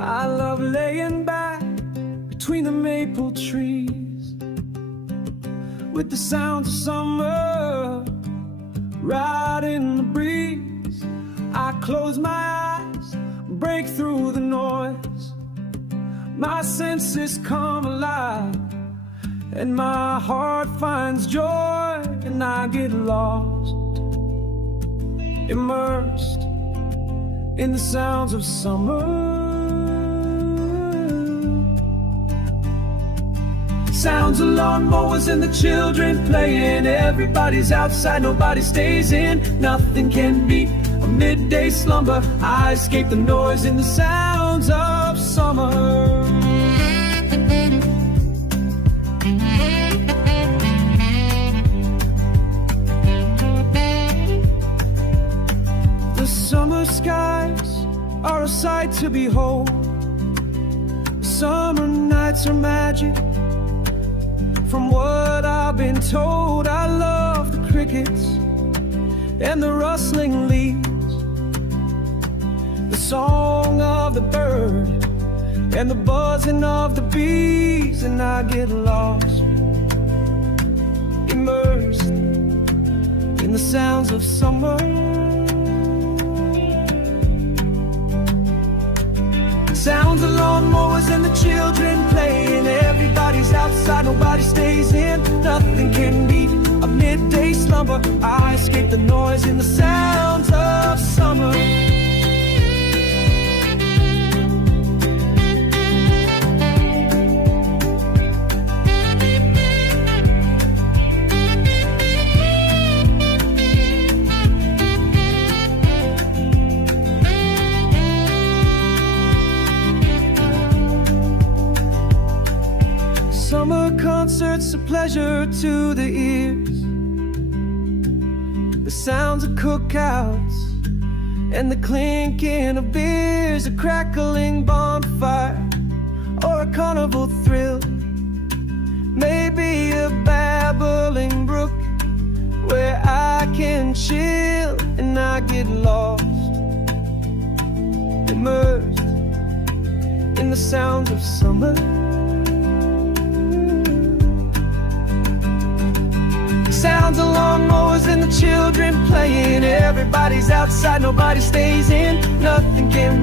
I love laying back between the maple trees, with the sounds of summer right in the breeze. I close my eyes, break through the noise. My senses come alive, and my heart finds joy, and I get lost, immersed in the sounds of summer. Sounds of lawnmowers and the children playing. Everybody's outside, nobody stays in. Nothing can beat a midday slumber. I escape the noise in the sounds of summer. The summer skies are a sight to behold. Summer nights are magic. From what I've been told, I love the crickets and the rustling leaves, the song of the bird and the buzzing of the bees, and I get lost, immersed in the sounds of summer. Sounds of lawnmowers and the children playing. Everybody's outside, nobody stays in. Nothing can beat a midday slumber. I escape the noise in the sounds of summer. Summer concerts, a pleasure to the ears. The sounds of cookouts and the clinking of beers, a crackling bonfire or a carnival thrill. Maybe a babbling brook where I can chill, and I get lost, immersed in the sounds of summer. Sounds of lawnmowers and the children playing. Everybody's outside, nobody stays in. Nothing can